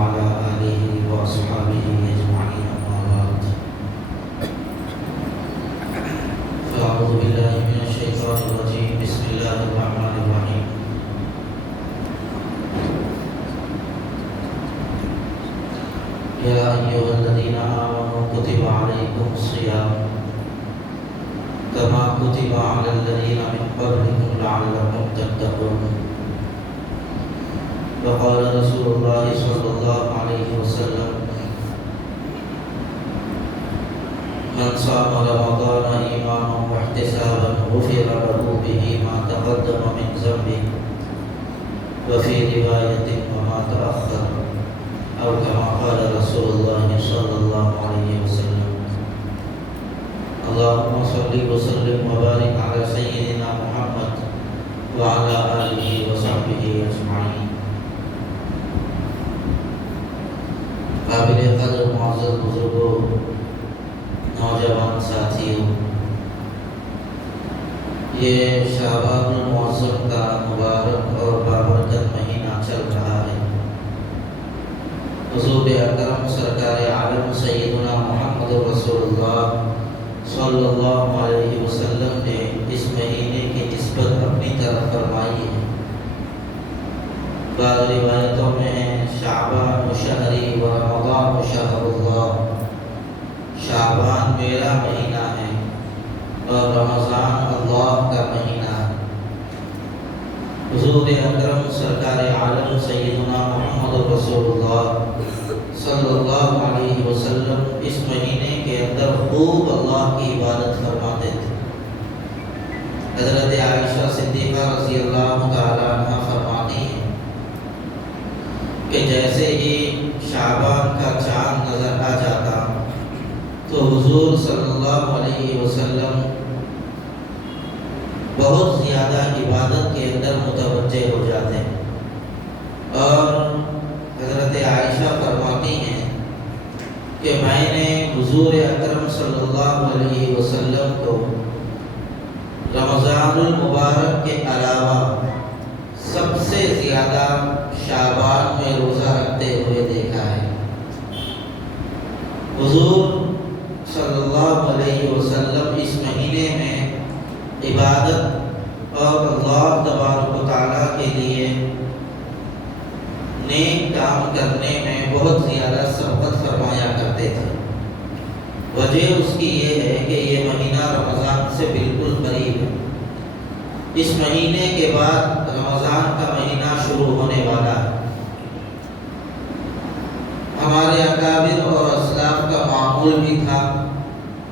وعلى آله وأصحابه أجمعين أما بعد فأعوذ بالله من الشيطان الرجيم بسم الله الرحمن الرحيم يا أيها الذين آمنوا كتب عليكم الصيام كما كتب على الذين من قبلكم لعلكم تتقون وقال رسول الله صلى الله عليه وسلم من صام رمضان إيمانا واحتسابا غفر له به ما تقدم من ذنبه وفي رواية وما تأخر أو كما قال رسول الله صلى الله عليه وسلم اللهم صل وسلم وبارك على سيدنا محمد وعلى آله وصحبه أجمعين. قابل قدر معزز بزرگوں، نوجوان ساتھیوں، یہ شعبان المعظم کا مبارک اور بابرکت مہینہ چل رہا ہے۔ حضور اکرم سرکار عالم سیدنا محمد رسول اللہ صلی اللہ علیہ وسلم نے اس مہینے کی نسبت اپنی طرف فرمائی ہے۔ بعض روایتوں میں شعبان شہری و رمضان شہر اللہ، شعبان میرا مہینہ ہے اور رمضان اللہ کا مہینہ ہے۔ حضور اکرم سرکار عالم سیدنا محمد رسول اللہ صلی اللہ علیہ وسلم اس مہینے کے اندر خوب اللہ کی عبادت فرماتے تھے۔ حضرت عائشہ صدیقہ رضی اللہ تعالیٰ عنہ فرماتی ہیں کہ جیسے ہی شعبان کا چاند نظر آ جاتا تو حضور صلی اللہ علیہ وسلم بہت زیادہ عبادت کے اندر متوجہ ہو جاتے ہیں، اور حضرت عائشہ فرماتی ہیں کہ میں نے حضور اکرم صلی اللہ علیہ وسلم کو رمضان المبارک کے علاوہ سب سے زیادہ شعبان میں روزہ رکھتے ہوئے دیکھا ہے۔ حضور صلی اللہ علیہ وسلم اس مہینے میں عبادت اور اللہ تبارک و تعالیٰ کے لیے نیک کام کرنے میں بہت زیادہ سبقت فرمایا کرتے تھے۔ وجہ اس کی یہ ہے کہ یہ مہینہ رمضان سے بالکل قریب ہے۔ اس مہینے کے بعد رمضان کا مہینہ شروع ہونے والا ہے۔ ہمارے اکابر اور اسلاف کا معمول بھی تھا،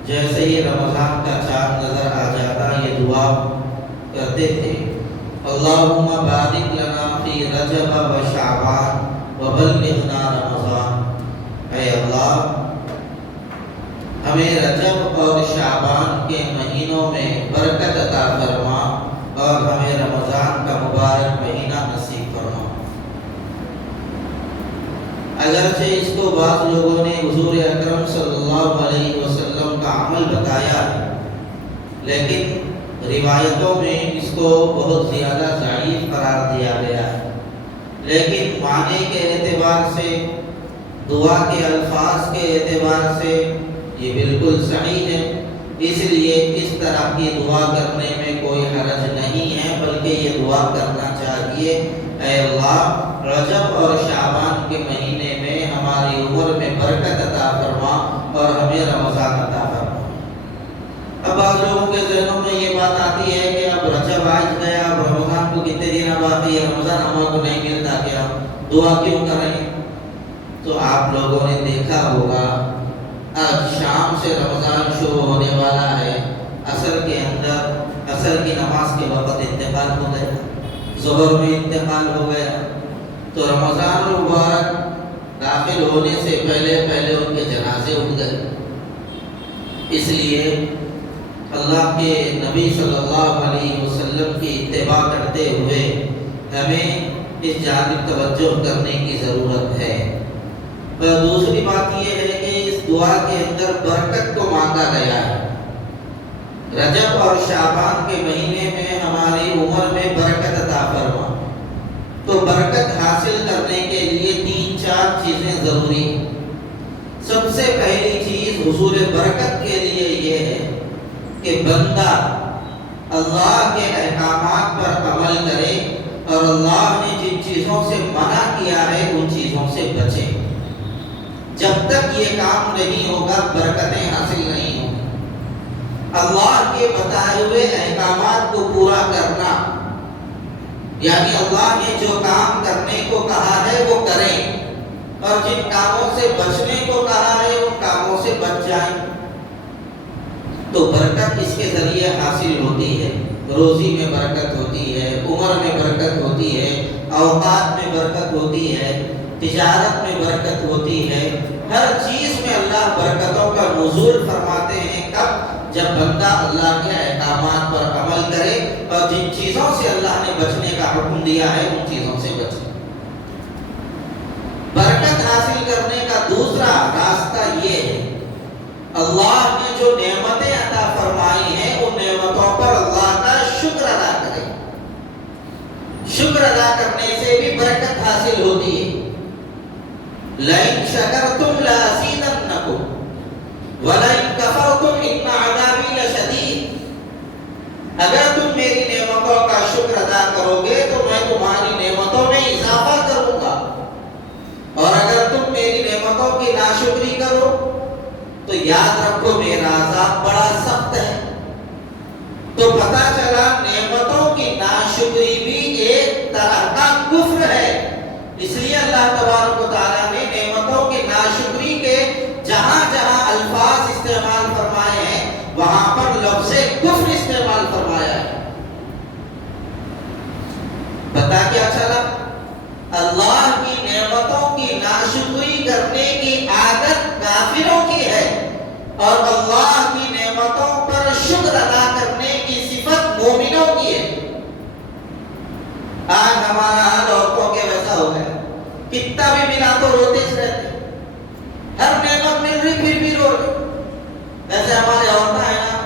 جیسے ہی رمضان کا چاند نظر آ جاتا یہ دعا کرتے تھے، اللہم بارک لنا فی رجب و شعبان وبلغنا رمضان۔ اے اللہ، ہمیں رجب اور شعبان کے مہینوں میں برکت عطا فرما اور ہمیں رمضان کا مبارک مہینہ نصیب فرما۔ اگرچہ اس کو بعض لوگوں نے حضور اکرم صلی اللہ علیہ وسلم کا عمل بتایا ہے، لیکن روایتوں میں اس کو بہت زیادہ ضعیف قرار دیا گیا ہے، لیکن معنی کے اعتبار سے، دعا کے الفاظ کے اعتبار سے یہ بالکل صحیح ہے۔ اس لیے اس طرح کی دعا کرنے میں کوئی حرج نہیں ہے، بلکہ یہ دعا کرنا چاہیے، اے اللہ رجب اور شعبان کے مہینے میں ہماری عمر میں برکت عطا فرما اور ہمیں رمضان عطا فرما۔ اب بعض لوگوں کے ذہنوں میں یہ بات آتی ہے کہ اب رجب آج گیا، اب رمضان کو کتنے دن اب باقی ہے، رمضان ہمیں کو نہیں ملتا، کیا دعا کیوں کریں؟ تو آپ لوگوں نے دیکھا ہوگا آج شام سے رمضان شروع ہونے والا ہے، عصر کے اندر عصر کی نماز کے وقت انتقال ہو گیا، ظہر میں انتقال ہو گیا، تو رمضان المبارک داخل ہونے سے پہلے ان کے جنازے اٹھ گئے۔ اس لیے اللہ کے نبی صلی اللہ علیہ وسلم کی اتباع کرتے ہوئے ہمیں اس جانب توجہ کرنے کی ضرورت ہے۔ اور دوسری بات یہ ہے کہ اس دعا کے اندر برکت کو مانگا گیا ہے۔ رجب اور شعبان کے مہینے میں ہماری عمر میں برکت عطا فرما، تو برکت حاصل کرنے کے لیے 3 4 چیزیں ضروری ہیں۔ سب سے پہلی چیز حصول برکت کے لیے یہ ہے کہ بندہ اللہ کے احکامات پر عمل کرے اور اللہ نے جن چیزوں سے منع کیا ہے ان چیزوں سے بچے۔ جب تک یہ کام نہیں ہوگا برکتیں حاصل نہیں ہوں گی۔ اللہ کے بتائے ہوئے احکامات کو پورا کرنا، یعنی اللہ نے جو کام کرنے کو کہا ہے وہ کریں اور جن کاموں سے بچنے کو کہا ہے ان کاموں سے بچ جائیں، تو برکت اس کے ذریعے حاصل ہوتی ہے۔ روزی میں برکت ہوتی ہے، عمر میں برکت ہوتی ہے، اوقات میں برکت ہوتی ہے، تجارت میں برکت ہوتی ہے، ہر چیز میں اللہ برکتوں کا نزول فرماتے ہیں۔ کب؟ جب بندہ اللہ کے احکامات پر عمل کرے اور جن چیزوں سے اللہ نے بچنے کا حکم دیا ہے ان چیزوں سے بچے۔ برکت حاصل کرنے کا دوسرا راستہ یہ ہے، اللہ نے جو نعمتیں عطا فرمائی ہیں ان نعمتوں پر اللہ کا شکر ادا کرے۔ شکر ادا کرنے سے بھی برکت حاصل ہوتی ہے۔ لَإِن شَكَرْتُمْ لَأَزِيدَنَّكُمْ وَلَئِن كَفَرْتُمْ إِنَّ عَذَابِي لَشَدِيدٌ۔ اگر تم میری نعمتوں کا شکر ادا کرو گے تو میں تمہاری نعمتوں میں اضافہ کروں گا، اور اگر تم میری نعمتوں کی ناشکری کرو تو یاد رکھو میرا عذاب بڑا سخت ہے۔ تو پتہ چلا نعمتوں کی ناشکری بھی ایک طرح کا کفر ہے۔ اس لیے اللہ تبارک و تعالیٰ نے نعمتوں کی ناشکری کے جہاں جہاں الفاظ استعمال فرمائے ہیں وہاں پر لفظ کفر استعمال فرمایا ہے۔ پتہ کیا چلا؟ اللہ کی نعمتوں کی ناشکری کرنے کی عادت کافروں کی ہے اور اللہ کی نعمتوں پر شکر ادا کرنے کی صفت مومنوں کی ہے۔ آج ہمارا حال عورتوں کے ویسا ہو گیا، کتنا بھی ملا تو روتے رہتے، ہر نعمت مل رہی پھر بھی رو رہے۔ ایسے ہمارے عورتیں ہیں نا،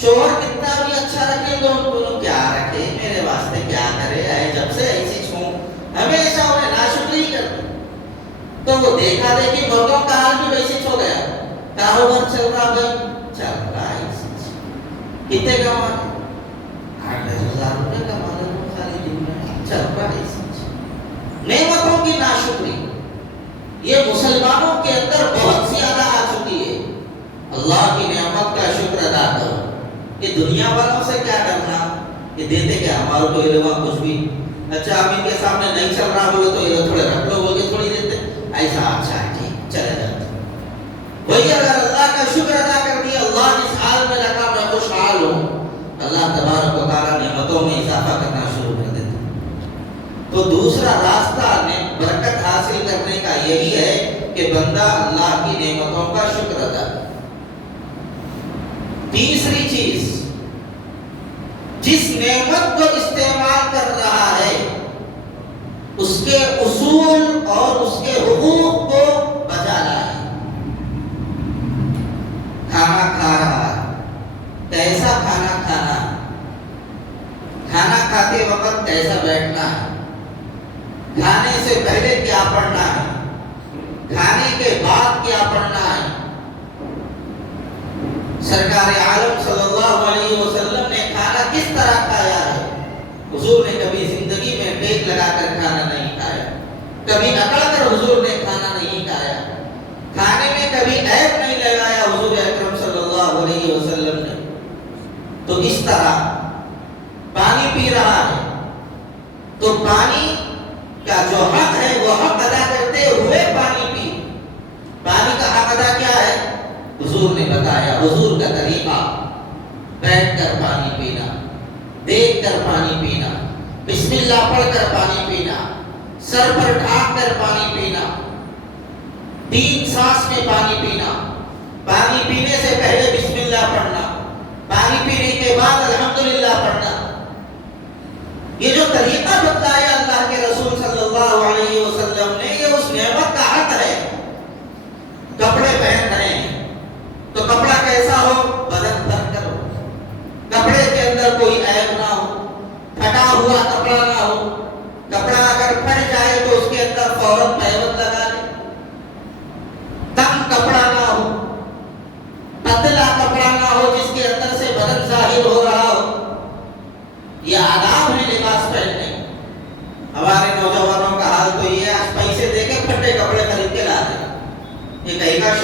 شوہر کتنا بھی اچھا رکھے تو ان کو کیا رکھے، میرے واسطے کیا کرے، آئے جب سے ایسی چھوں ہمیشہ انہیں ناشکری کرتے۔ تو وہ دیکھا دیکھی مردوں کا حال بھی ویسے ہو گیا۔ کاروبار چل رہا بھائی، چل رہا ہے، کتنے کما رہے؟ 8,000 روپے کما رہے ہیں ساری دن میں، چل رہا ہے۔ نعمتوں کی ناشکری یہ مسلمانوں کے اندر بہت زیادہ آ چکی ہے۔ اللہ کی نعمت کا شکر ادا کرو۔ یہ دنیا والوں سے کیا کرنا، یہ دیتے کیا ہمارے کو یہ لوگ کچھ بھی، اچھا اب ان کے سامنے نہیں چل رہا بولے تو یہ تھوڑے رکھ لو بولے تھوڑی دیتے، ایسا اچھا ہے ٹھیک چلے جاتے۔ وہی اگر اللہ کا شکر ادا کر دیا، اللہ جس حال میں رکھا میں خوشحال ہوں، اللہ تبارک و تعالیٰ نعمتوں میں اضافہ کرنا شروع کر دیتا۔ تو دوسرا راستہ برکت حاصل کرنے کا یہی ہے کہ بندہ اللہ کی نعمتوں کا شکر ادا کرے۔ تیسری چیز، جس نعمت کو استعمال کر رہا ہے اس کے اصول اور اس کے حقوق کو بجا لائے۔ کھانا کھا رہا ہے، کیسا کھانا کھانا ہے، کھانا کھاتے وقت کیسا بیٹھنا ہے، کھانے سے پہلے کیا پڑھنا ہے، کھانے کے بعد کیا پڑھنا ہے۔ سرکار عالم صلی اللہ علیہ وسلم نے کھانا کس طرح کھایا ہے؟ حضور نے کبھی زندگی میں پیٹ لگا کر کھانا نہیں کھایا، کبھی اکڑ کر حضور نے کھانا نہیں کھایا، کھانے میں کبھی عیب نہیں لگایا حضور اکرم صلی اللہ علیہ وسلم نے۔ تو اس طرح پانی پی رہا ہے تو پانی کا جو حق ہے وہ حق ادا کرتے ہوئے پانی پی۔ پانی کا حق ادا کیا ہے؟ حضور نے بتایا، حضور کا طریقہ بیٹھ کر پانی پینا، دیکھ کر پانی پینا، بسم اللہ پڑھ کر پانی پینا، سر پر ڈھانپ کر پانی پینا، 3 سانس میں پانی پینا، پانی پینے سے پہلے بسم اللہ پڑھنا، پانی پینے کے بعد الحمدللہ پڑھنا۔ یہ جو طریقہ بتلایا اللہ کے رسول صلی اللہ علیہ وسلم نے، یہ اس نعمت کا حق ہے۔ کپڑے پہن رہے ہیں تو کپڑا کیسا ہو؟ بدن بھر کر ہو، کپڑے کے اندر کوئی عیب نہ ہو، پھٹا ہوا کپڑا نہ ہو۔ کپڑا اگر پھٹ جائے تو اس کے اندر فوراً پیوند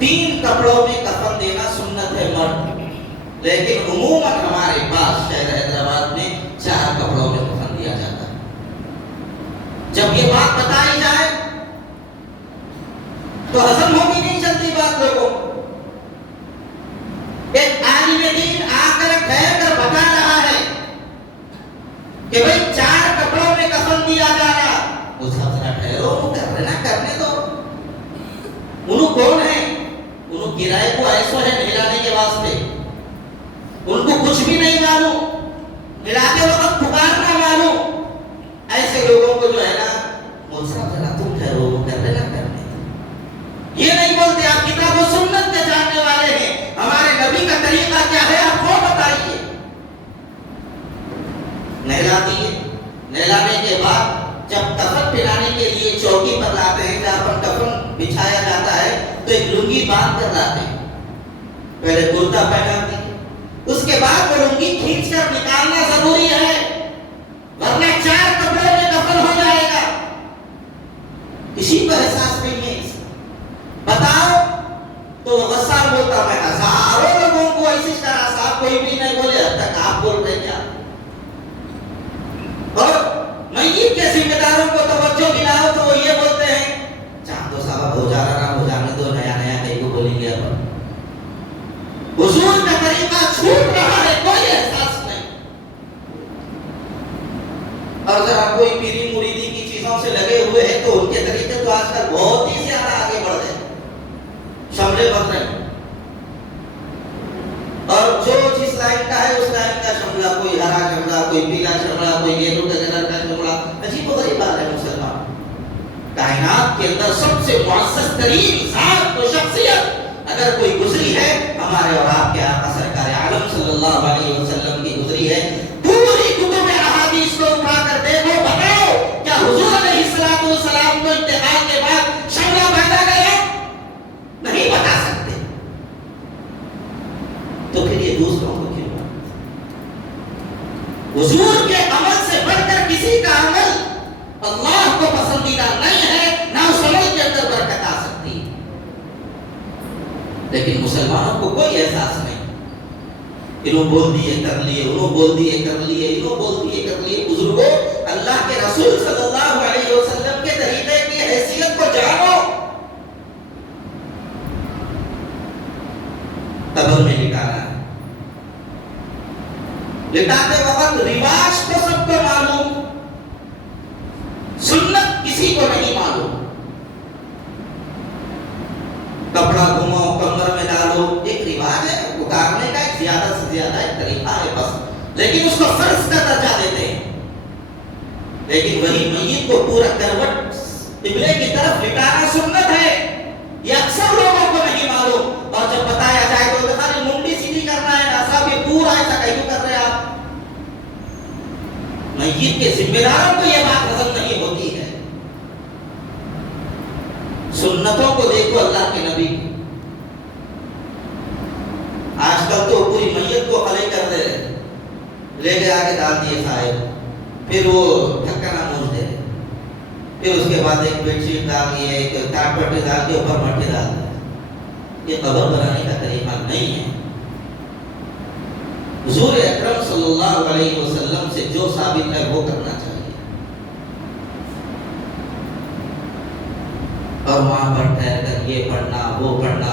3 کپڑوں میں کفن دینا سنت ہے مرد، لیکن عموماً ہمارے پاس شہر حیدرآباد میں 4 کپڑوں میں کفن دیا جاتا ہے۔ جب یہ بات بتائی جائے تو ہضم ہوگی نہیں جلدی بات لوگوں کو۔ ایک عالم دین آ کر ٹھہر کر بتا رہا ہے کہ بھئی 4 کپڑوں میں کفن دیا جا رہا، اس ذرا ٹھہرو، وہ کر رہے نا، کرنے دو۔ انہوں کون ہیں؟ انہوں کرائے کو ایسو ہے نہلانے کے واسطے، ان کو کچھ بھی نہیں معلوم، نہلاتے وقت پکارنا معلوم۔ ایسے لوگوں کو جو ہے نا، ملزم ذرا تم ٹھہرو، وہ کر رہے نا، کرنے دو۔ یہ نہیں بولتے آپ کتاب و سنت کے جاننے والے ہیں، ہمارے نبی کا طریقہ کیا ہے آپ کو بتائیے۔ نہلا دیے، نہلانے کے بعد جب کفن پہنانے کے لیے چوکی پر لاتے ہیں جہاں پر کفن بچھایا جاتا ہے تو ایک لنگی باندھ کر لاتے ہیں، پہلے کرتا پہناتے ہیں، اس کے بعد وہ لنگی کھینچ کر نکالنا ضروری ہے، ورنہ 4 کپڑوں میں کفن ہو جائے گا۔ کسی کو احساس نہیں ہے اس بتاؤ تو غصہ بولتا، میں ہزاروں لوگوں کو ایسی طرح صاحب کوئی بھی نہیں بولے، اب تک آپ بول رہے کیا؟ اور میت کے ذمہ داروں کو توجہ دلاؤ تو وہ یہ بولتے ہیں چاندو صاحب ہو جا رہا، ہو جانے دو، نیا نیا کہیں کو بولیں گے۔ اب حضور کا طریقہ چھوٹ رہا ہے، کوئی احساس نہیں۔ اور ذرا کوئی پیری مریدی کی چیزوں سے لگے ہوئے ہیں تو ان کے طریقے تو آج کل بہت ہی زیادہ آگے بڑھ گئے، شملے بن رہے ہیں، اور جو جس لائن کا ہے اس لائن کا شملہ، کوئی ہرا شملہ، کوئی پیلا شملہ، کوئی گیرو کلر کا شملہ۔ عجیب و غریب بات ہے مسلمان، کائنات کے اندر سب سے معزز ترین ذات و شخصیت اگر کوئی گزری ہے ہمارے اور آپ کے آقا سرکار عالم صلی اللہ علیہ وسلم کی گزری ہے۔ پوری کتب احادیث کو اٹھا کر دیکھو، بتاؤ کیا حضور علیہ الصلوۃ والسلام کو انتقال کے بعد شملہ باندھا گیا؟ نہیں بتا سکتے، تو پھر یہ دوسروں کو کیوں؟ حضور کے عمل سے بڑھ کر کسی کا عمل اللہ کو پسندیدہ نہیں ہے، نہ اس عمل کے اندر برکت آ سکتی ہے۔ لیکن مسلمانوں کو کوئی احساس نہیں، انہوں بول دیے کر لیے، انہوں بول دیے کر لیے، انہوں بول دیے کر لیے۔ بزرگوں، اللہ کے رسول صلی اللہ علیہ وسلم کے طریقے کی حیثیت کو جانو۔ قبر میں لٹانا ہے، لٹاتے وقت رواج تو سب کو معلوم، سنت کسی کو نہیں معلوم۔ کپڑا گھماؤ، کمر میں ڈالو، ایک رواج ہے، اتارنے کا ایک زیادہ سے زیادہ ایک طریقہ ہے بس، لیکن اس کو فرض کا درجہ دیتے ہیں۔ لیکن وہی میت کو پورا کروٹ قبلے کی طرف لٹانا سنت ہے، یہ اکثر لوگوں کو نہیں معلوم، اور جب بتایا جائے تو خالی منڈی سیدھی کرنا ہے نا صاحب، یہ پورا ایسا کیوں کر رہے آپ؟ میت کے ذمہ داروں کو یہ بات ہضم نہیں ہوتی ہے۔ سنتوں کو دیکھو اللہ کے نبی، آج کل تو پوری میت کو خلے کر دے رہے، لے کے آگے ڈال دیے صاحب، پھر وہ ڈھکنا مونج دے، پھر اس کے بعد ایک بیڈ شیٹ ڈال دیے، ایک کارپٹ ڈال کے اوپر مٹی ڈال دی۔ یہ قبر بنانے کا طریقہ نہیں ہے۔ حضور اکرم صلی اللہ علیہ وسلم سے جو ثابت ہے وہ کرنا چاہیے، اور وہاں پر ٹھہر کر یہ پڑھنا وہ پڑھنا،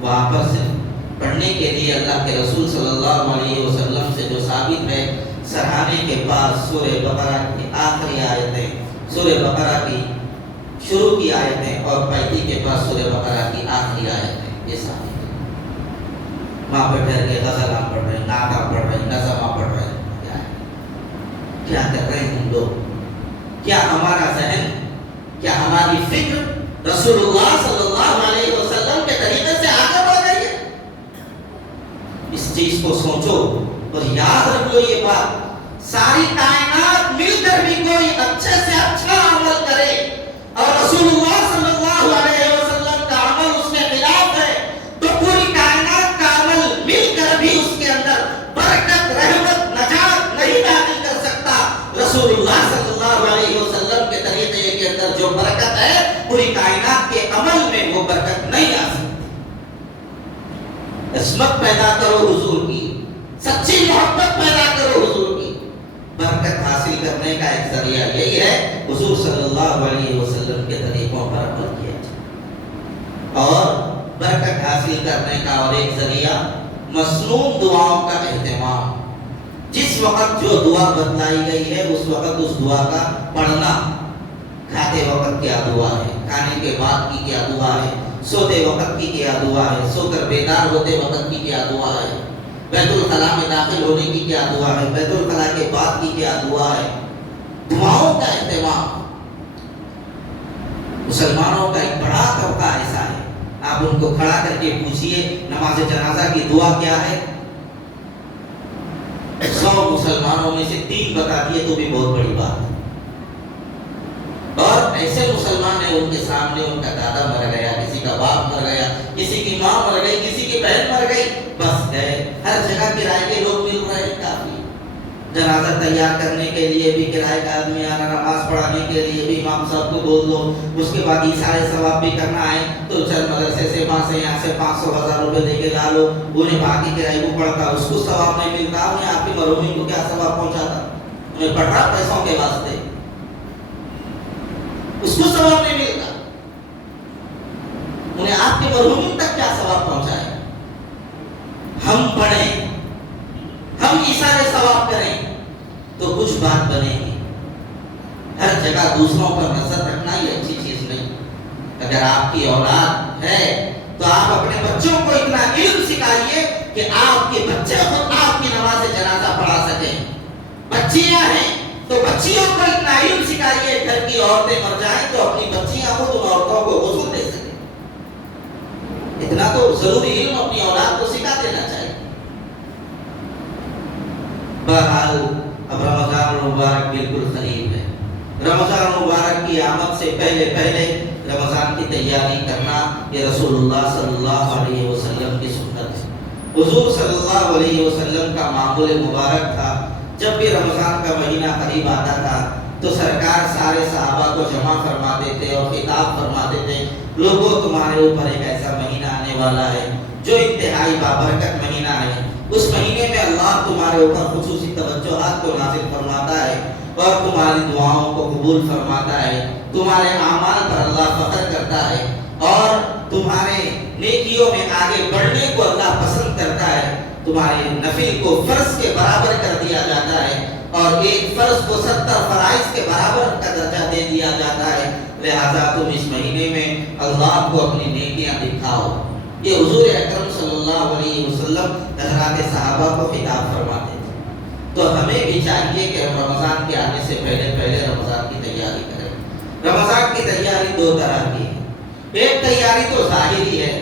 وہاں پر صرف پڑھنے کے لیے اللہ کے رسول صلی اللہ علیہ وسلم سے جو ثابت ہے، سرحانے کے پاس سورہ بقرہ کی آخری آیتیں، سورہ بقرہ کی شروع کی آیتیں، اور پیتی کے پاس سورہ بقرہ کی آخری آیتیں، یہ ثابت ہے۔ وہاں پر ٹھہر کے غزلہ پڑھ رہے ہیں، نعتہ پڑھ رہے ہیں، نظمہ پڑھ رہے ہیں، کیا کر رہے ہیں ہم لوگ؟ کیا ہمارا ذہن، کیا ہماری فکر رسول اللہ صلی اللہ علیہ وسلم کے طریقے سے آگے بڑھ گئی ہے؟ اس چیز کو سوچو اور یاد رکھو یہ بات، ساری کائنات مل کر بھی کوئی اچھے سے اچھا عمل کرے اور رسول اللہ صلی اللہ علیہ وسلم کا عمل اس کے خلاف ہے، تو پوری کائنات کا عمل مل کر بھی اس کے اندر برکت، رحمت، نجات نہیں داخل کر سکتا۔ رسول اللہ صلی اللہ علیہ وسلم کے طریقے کے اندر جو برکت ہے، پوری کائنات کے عمل میں وہ برکت نہیں آ سکتی۔ عصمت پیدا کرو حضور کی، سچی محبت پیدا کرو حضور کی۔ برکت حاصل کرنے کا ایک ذریعہ یہی ہے حضور صلی اللہ علیہ وسلم کے طریقوں پر عمل کیا جائے، اور برکت حاصل کرنے کا اور ایک ذریعہ مسنون دعاؤں کا اہتمام۔ جس وقت جو دعا بتلائی گئی ہے اس وقت اس دعا کا پڑھنا، کھاتے وقت کیا دعا ہے، کھانے کے بعد کی کیا دعا ہے، سوتے وقت کی کیا دعا ہے، سو کر بیدار ہوتے وقت کی کیا دعا ہے، بیت الخلاء میں داخل ہونے کی کیا دعا ہے، بیت الخلاء کے بعد کی کیا دعا ہے۔ دعاؤں کا اہتمام مسلمانوں کا ایک بڑا طبقہ ایسا ہے، آپ ان کو کھڑا کر کے پوچھئے نماز جنازہ کی دعا کیا ہے، 100 مسلمانوں میں سے 3 بتا دیے تو بھی بہت بڑی بات ہے۔ اور ایسے مسلمان ہیں ان کے سامنے ان کا دادا مر گیا، کسی کا باپ مر گیا، کسی کی ماں مر گئی، کسی کی بہن مر گئی، بس گئے، ہر جگہ کرائے کے لوگ مل رہے ہیں، کافی جنازہ تیار کرنے کے لیے بھی کرائے کا آدمی آنا، نماز پڑھانے کے لیے بھی امام صاحب کو بول دو، اس کے بعد ایسارے ثواب بھی کرنا ہے تو چل مدرسے سے وہاں سے یہاں سے 500,000 روپے دے کے ڈالو، انہیں باقی کرائے کو پڑھتا، اس کو ثواب نہیں ملتا، انہیں آپ کی مرحومین کو کیا ثواب پہنچاتا، انہیں پڑھ رہا پیسوں کے واسطے، اس کو ثواب نہیں ملتا، انہیں آپ کی مرحومین تک کیا ثواب پہنچائے۔ ہم پڑھیں، ہم اشارے ثواب کریں تو کچھ بات بنے گی۔ ہر جگہ دوسروں پر نظر رکھنا یہ اچھی چیز نہیں۔ اگر آپ کی اولاد ہے تو آپ اپنے بچوں کو اتنا علم سکھائیے کہ آپ کے بچے خود آپ کی نماز جنازہ پڑھا سکیں۔ بچیاں ہیں تو بچیوں کو اتنا علم سکھائیے، گھر کی عورتیں مر جائیں تو اپنی بچیاں خود ان عورتوں کو غسل دے سکیں۔ اتنا تو ضروری علم اپنی اولاد کو سکھا دینا چاہیے۔ بہرحال اب رمضان المبارک بالکل قریب ہے۔ رمضان المبارک کی آمد سے پہلے رمضان کی تیاری کرنا یہ رسول اللہ صلی اللہ علیہ وسلم کی سنت ہے۔ حضور صلی اللہ علیہ وسلم کا معمول مبارک تھا، جب بھی رمضان کا مہینہ قریب آتا تھا تو سرکار سارے صحابہ کو جمع فرماتے تھے اور خطاب فرماتے تھے، لوگوں تمہارے اوپر ایک ایسا مہینہ آنے والا ہے جو انتہائی بابرکت مہینہ ہے۔ اس مہینے میں اللہ تمہارے اوپر خصوصی توجہات کو نازل فرماتا ہے اور تمہاری دعاؤں کو قبول فرماتا ہے، تمہارے اعمال پر اللہ فخر کرتا ہے اور تمہارے نیکیوں میں آگے بڑھنے کو اللہ پسند کرتا ہے، تمہارے نفل کو فرض کے برابر کر دیا جاتا ہے اور ایک فرض کو 70 فرائض کے برابر کا درجہ دے دیا جاتا ہے، لہذا تم اس مہینے میں اللہ کو اپنی نیکیاں دکھاؤ۔ یہ حضور اکرم صلی اللہ علیہ وسلم حضرات صحابہ کو خطاب فرماتے تھے۔ تو ہمیں بھی چاہیے کہ ہم رمضان کے آنے سے پہلے رمضان کی تیاری کریں۔ رمضان کی تیاری 2 طرح کی ہے، ایک تیاری تو ظاہری ہے،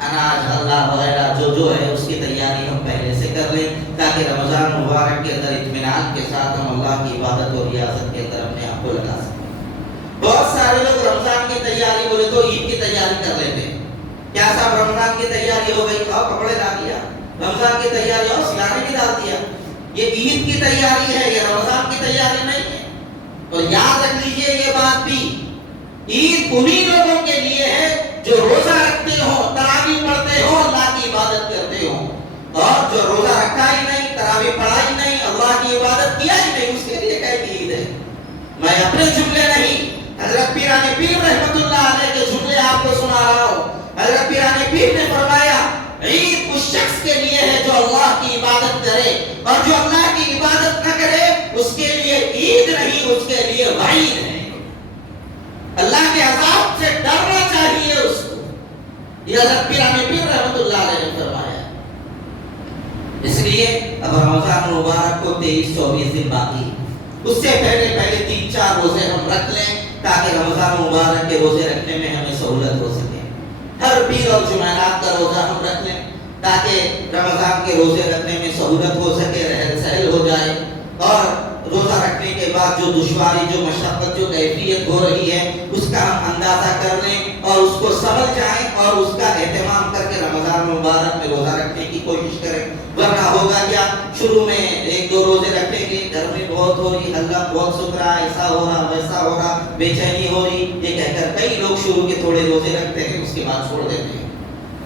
اناج اللہ وغیرہ جو ہے اس کی تیاری ہم پہلے سے کر لیں تاکہ رمضان مبارک کے اندر اطمینان کے ساتھ ہم اللہ کی عبادت اور ریاضت کے اندر اپنے آپ کو لگا سکیں۔ بہت سارے لوگ رمضان کی تیاری بولے تو عید کی تیاری کر لیتے ہیں، کیا صاحب رمضان کی تیاری ہو گئی، آؤ کپڑے لا دیا، رمضان کی تیاری اور سلانے بھی ڈال دیا، یہ عید کی تیاری ہے، یہ رمضان کی تیاری نہیں ہے۔ اور یاد رکھ لیجئے یہ بات بھی، عید انہی لوگوں کے لیے ہے جو روزہ رکھتے ہوں، تراویح پڑھتے ہوں، اللہ کی عبادت کرتے ہوں، اور جو روزہ رکھا ہی نہیں، تراویح پڑھا ہی نہیں، اللہ کی عبادت کیا ہی نہیں، اس کے لیے کہتی عید ہے۔ میں اپنے جملے نہیں، حضرت پیران پیر رحمت اللہ علیہ کے جملے آپ کو سنا رہا ہوں۔ حضرت پیران پیر نے فرمایا عید اس شخص کے لیے ہے جو اللہ کی عبادت کرے، اور جو اللہ کی عبادت نہ کرے اس کے لیے عید نہیں، اس کے لیے وعید ہے، اللہ کے عذاب سے ڈرنا چاہیے اس کو، یہ حضرت پیران پیر رحمت اللہ علیہ نے فرمایا۔ اس لیے اب رمضان مبارک کو 23-24 دن باقی، اس سے پہلے 3-4 روزے ہم رکھ لیں تاکہ رمضان مبارک کے روزے رکھنے میں ہمیں سہولت ہو سکے۔ ہر پیر اور جمعرات کا روزہ ہم رکھ لیں تاکہ رمضان کے روزے رکھنے میں سہولت ہو سکے، رحل سہل ہو جائے، اور روزہ رکھنے کے بعد جو دشواری، جو مشقت، جو کیفیت ہو رہی ہے اس کا ہم اندازہ کر لیں اور اس کو سمجھ جائیں اور اس کا اہتمام کر کے رمضان مبارک میں روزہ رکھنے کی کوشش کریں۔ ورنہ ہوگا کیا، شروع میں 1-2 روزے رکھیں گے، گرمی بہت ہو رہی، اللہ بہت سکھ رہا، ایسا ہو رہا ویسا ہو رہا، بے چینی ہو رہی، یہ کہہ کر کئی لوگ شروع کے تھوڑے روزے رکھتے ہیں، اس کے بعد چھوڑ دیتے ہیں۔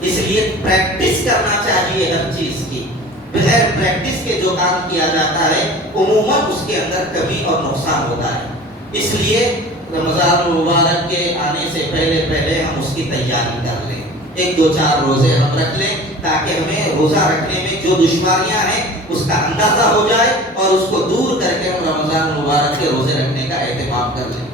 اس لیے پریکٹس کرنا چاہیے ہر چیز کی. بغیر پریکٹس کے جو کام کیا جاتا ہے عموماً اس کے اندر کمی اور نقصان ہوتا ہے. اس لیے رمضان المبارک کے آنے سے پہلے ہم اس کی تیاری کر لیں. 1-2-4 روزے ہم رکھ لیں تاکہ ہمیں روزہ رکھنے میں جو دشواریاں ہیں اس کا اندازہ ہو جائے اور اس کو دور کر کے ہم رمضان المبارک کے روزے رکھنے کا اہتمام کر لیں.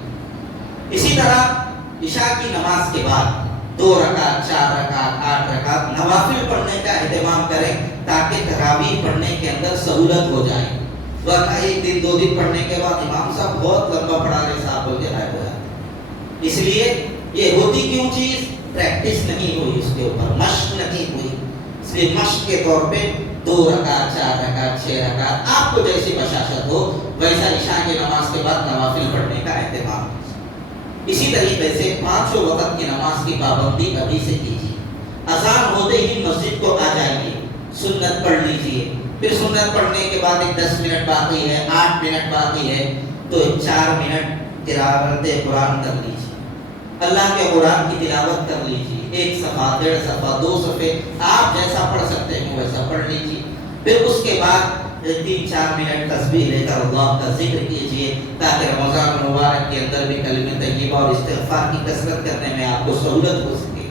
اسی طرح عشاء کی نماز کے بعد 2 رکعت 4 رکعت 8 رکعت نوافل پڑھنے کا اہتمام کریں تاکہ تراویح پڑھنے کے اندر سہولت ہو جائے. ورنہ 1 دن 2 دن پڑھنے کے بعد امام صاحب بہت لمبا پڑھا رہے صاحب بول کے غائب ہو جاتے. اس لیے یہ ہوتی کیوں چیز؟ پریکٹس نہیں ہوئی اس کے اوپر، مشق نہیں ہوئی. اس لیے مشق کے طور پہ 2 رکعت 4 رکعت 6 رکعت آپ کو جیسی بشاشت ہو ویسا عشاء کی نماز کے بعد نوافل پڑھنے کا اہتمام. اسی طریقے سے 5 وقت کی نماز کی پابندی ابھی سے کیجیے. اذان ہوتے ہی مسجد کو آ جائیے، سنت پڑھ لیجیے. پھر سنت پڑھنے کے بعد 10 منٹ باقی ہے، 8 منٹ باقی ہے تو 4 منٹ تلاوت قرآن کر لیجیے. اللہ کے قرآن کی تلاوت کر لیجیے. 1 صفحہ 1.5 صفحہ 2 صفحے آپ جیسا پڑھ سکتے ہیں ویسا پڑھ لیجیے. پھر اس کے بعد 3-4 منٹ تسبیح لے کر اللہ کا ذکر کیجیے تاکہ رمضان المبارک کے اندر بھی کلمہ طیبہ اور استغفار کی کثرت کرنے میں آپ کو سہولت ہو سکے.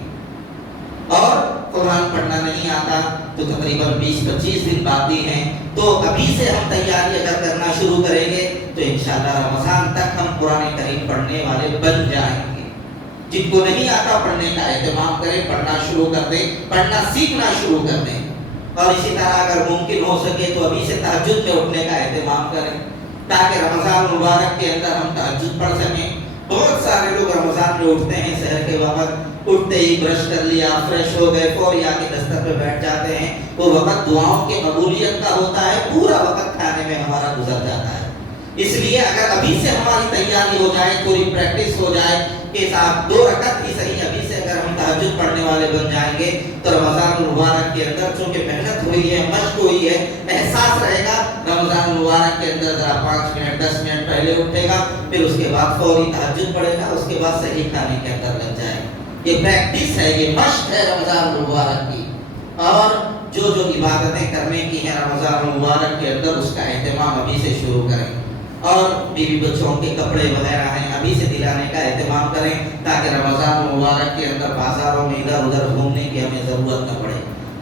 اور قرآن پڑھنا نہیں آتا تو تقریباً 20-25 دن باقی ہیں تو ابھی سے ہم تیاری اگر کرنا شروع کریں گے تو انشاءاللہ رمضان تک ہم قرآن کریم پڑھنے والے بن جائیں گے. جن کو نہیں آتا پڑھنے کا اہتمام کریں، پڑھنا شروع کر دیں، پڑھنا سیکھنا شروع کر دیں. اور اسی طرح اگر ممکن ہو سکے تو ابھی سے تہجد میں اٹھنے کا اہتمام کریں تاکہ رمضان مبارک کے اندر ہم تہجد پڑھ سکیں. بہت سارے لوگ رمضان میں اٹھتے ہیں سحر کے وقت، اٹھتے ہی برش کر لیا، فریش ہو گئے، فوری آ کے بستر پہ بیٹھ جاتے ہیں. وہ وقت دعاؤں کی قبولیت کا ہوتا ہے، پورا وقت کھانے میں ہمارا گزر جاتا ہے. اس لیے اگر ابھی سے ہماری تیاری ہو جائے، پوری پریکٹس ہو جائے کہ صاحب 2 رکعت ہی صحیح ابھی سے اگر ہم تہجد پڑھنے والے بن جائیں گے تو رمضان مبارک کے اندر چونکہ محنت ہوئی ہے، مشق ہوئی ہے، احساس رہے گا. رمضان مبارک کے اندر ذرا 5 منٹ 10 منٹ پہلے اٹھے گا، پھر اس کے بعد فوری تہجد پڑھے گا، اس کے بعد صحیح کھانے کے اندر لگ جائے. یہ پریکٹس ہے، یہ مشق ہے رمضان مبارک کی. اور جو عبادتیں کرنے کی ہیں رمضان مبارک کے اندر اس کا اہتمام ابھی سے شروع کریں. اور بیوی بچوں کے کپڑے وغیرہ ہیں ابھی سے دلانے کا اہتمام کریں تاکہ رمضان مبارک کے اندر بازاروں میں ادھر ادھر گھومنے کی ہمیں ضرورت نہ پڑے.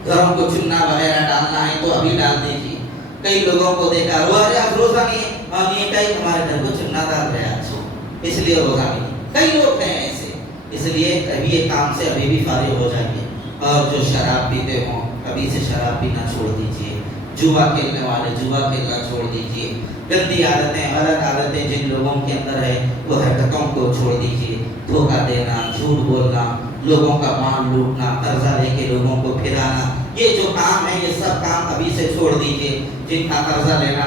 گھروں کو چنا وغیرہ ڈالنا ہے تو ابھی ڈال دیجیے. کئی لوگوں کو دیکھا آج روزہ نہیں ہے اور یہ کئی ہمارے گھر کو چنا ڈال رہے آج اس لیے روزہ نہیں. کئی لوگ ہیں ایسے. اس لیے ابھی یہ کام سے ابھی بھی فارغ ہو جائیے. اور جو شراب پیتے ہوں ابھی سے شراب پینا چھوڑ دیجیے. جوا کھیلنے والے جوا کھیلنا چھوڑ دیجیے. گندی عادتیں غلط عادتیں جن لوگوں کے اندر ہے وہ حرکتوں کو چھوڑ دیجیے. دھوکہ دینا، جھوٹ بولنا، لوگوں کا مال لوٹنا، قرضہ لے کے لوگوں کو پھرانا، یہ جو کام ہے یہ سب کام ابھی سے چھوڑ دیجیے. جن کا قرضہ لینا،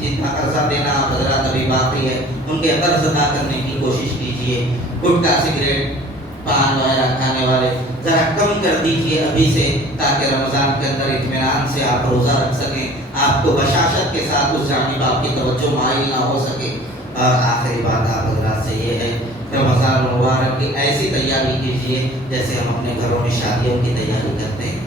جن کا قرضہ دینا حضرات ابھی باقی ہے ان کے قرض ادا کرنے کی کوشش کیجیے. گٹکا سگریٹ پان وغیرہ کھانے والے ذرا کم کر دیجیے ابھی سے تاکہ رمضان کے اندر اطمینان سے آپ روزہ رکھ سکیں. آپ کو بشاشت کے ساتھ اس جانب آپ کی توجہ مائل نہ ہو سکے. اور آخری بات آپ حضرات سے یہ ہے رمضان مبارک کی ایسی تیاری کیجیے جیسے ہم اپنے گھروں میں شادیوں کی تیاری کرتے ہیں.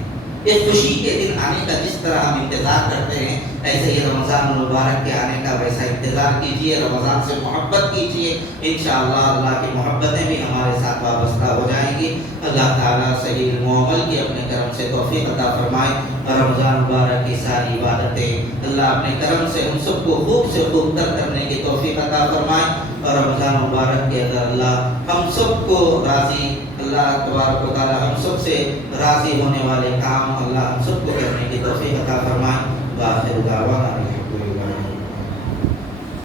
اس خوشی کے دن آنے کا جس طرح ہم انتظار کرتے ہیں ایسے ہی رمضان مبارک کے آنے کا ویسا انتظار کیجیے. رمضان سے محبت کیجیے. انشاءاللہ اللہ کی محبتیں بھی ہمارے ساتھ وابستہ ہو جائیں گی. اللہ تعالیٰ صحیح المعمل کی اپنے کرم سے توفیق عطا فرمائے. اور رمضان مبارک کی ساری عبادتیں اللہ اپنے کرم سے ہم سب کو خوب سے خوب تر کرنے کی توفیق عطا فرمائے. اور رمضان مبارک کے اندر اللہ ہم سب کو راضی، اللہ تبارک و تعالیٰ ہم سب سے راضی ہونے والے کام اللہ ہم سب کو کرنے کی توفیق عطا فرمائے. وآخر دعوانا